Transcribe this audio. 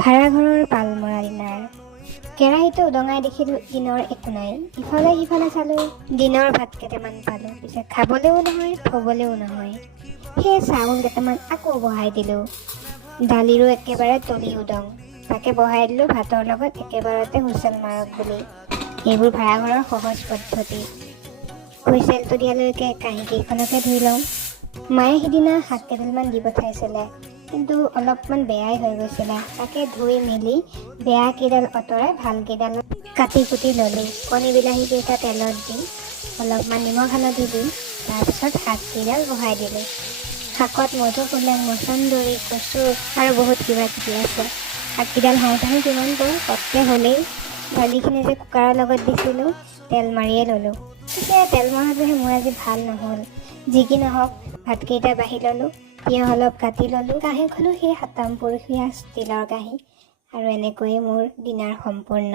ভাড়াঘৰৰ পালমৰা দিনাৰ কেৰাহীটো উদঙাই দেখিলোঁ দিনৰ একো নাই। ইফালে সিফালে চালোঁ, দিনৰ ভাত কেইটামান পালোঁ। পিছে খাবলৈও নহয়, থ'বলৈও নহয়। সেই চাউল কেইটামান আকৌ বহাই দিলোঁ। দালিৰো একেবাৰে তলি উদং, তাকে বহাই দিলোঁ ভাতৰ লগত একেবাৰতে হুইচেল মাৰক বুলি। এইবোৰ ভাড়াঘৰৰ সহজ পদ্ধতি। হুইচেলটো দিয়ালৈকে কাঁহীকেইখনকে ধুই লওঁ। মায়ে সিদিনা শাক কেইডালমান দি পঠাইছিলে, কিন্তু অলপমান বেয়াই হৈ গৈছিলে। তাকে ধুই মেলি বেয়া কেইডাল আঁতৰাই ভাল কেইডাল কাটি কুটি ল'লোঁ। কণী বিলাহীকেইটা তেলত দি অলপমান নিমখ হালধি দি তাৰপিছত শাককেইডাল বহাই দিলোঁ। শাকত মধুসোলেং, মচন্দৰী, কচু আৰু বহুত কিবা কিবি আছে। শাককেইডাল হাঁহি কিমান গ'ল, পটকৈ হ'লেই। দালিখিনি যে কুকাৰৰ লগত দিছিলোঁ, তেল মাৰিয়ে ল'লোঁ। পিছে তেল মৰাটোহে মোৰ আজি ভাল নহ'ল। যি কি নহওক, ভাতকেইটা বাঢ়ি ল'লোঁ, তিয়ঁহ অলপ কাটি ল'লোঁ। কাঁহীখনো সেই সাতাম পুৰুষীয়া ষ্টীলৰ কাঁহী। আৰু এনেকৈয়ে মোৰ ডিনাৰ সম্পূৰ্ণ।